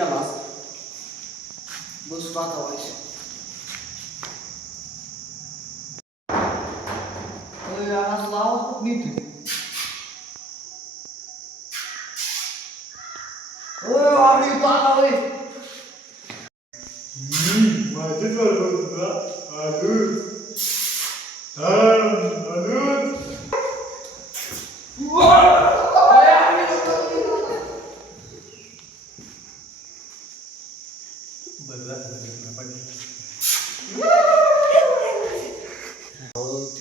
केला बस आता व्हायचं लावा नीट आवडी पाहा माझीच बरोबर अजून अजून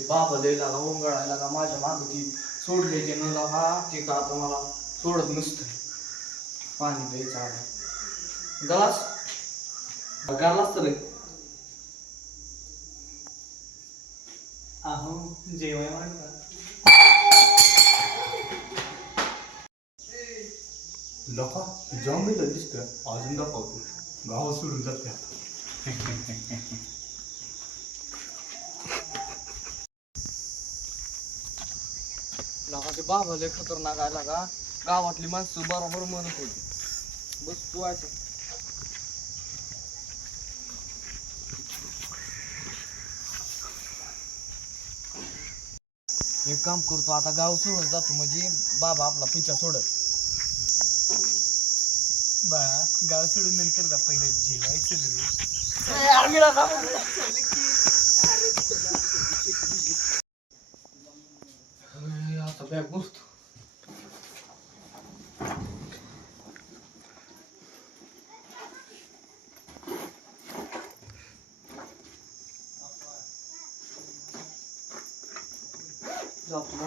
बाबा द्यायला ओंगळायला का माझ्या माग ती सोडले ते न लागा ते का आता मला सोडत नसतं पाणी प्यायचं आलं गलास गालास तर अहो जेवाय म्हणता लोका जाऊन मी दिसतं अजून दाखवतो गाव सोडून जाते लगा ते बाबा लय खतरनाक आला का गावातली माणसं बरोबर म्हणत होती बस तू आहे एक काम करतो आता गाव सोडत जातो म्हणजे बाबा आपला पिच्छा सोडत बाळा गाव सोडून नंतर जा पहिले जेवायचं आता बॅग बसतो जातो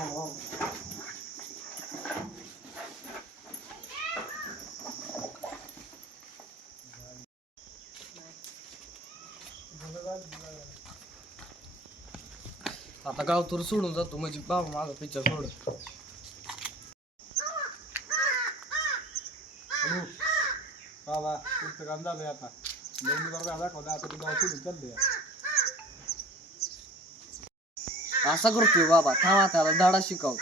आता गाव तर सोडून जातो म्हणजे बाबा माझा पिच्छा सोड बाबा तुमचं काम झालंय आता मी बाबा दाखवलं आता तू गाव सोडून चालले असा करतोय बाबा थांबा त्याला धडा शिकाव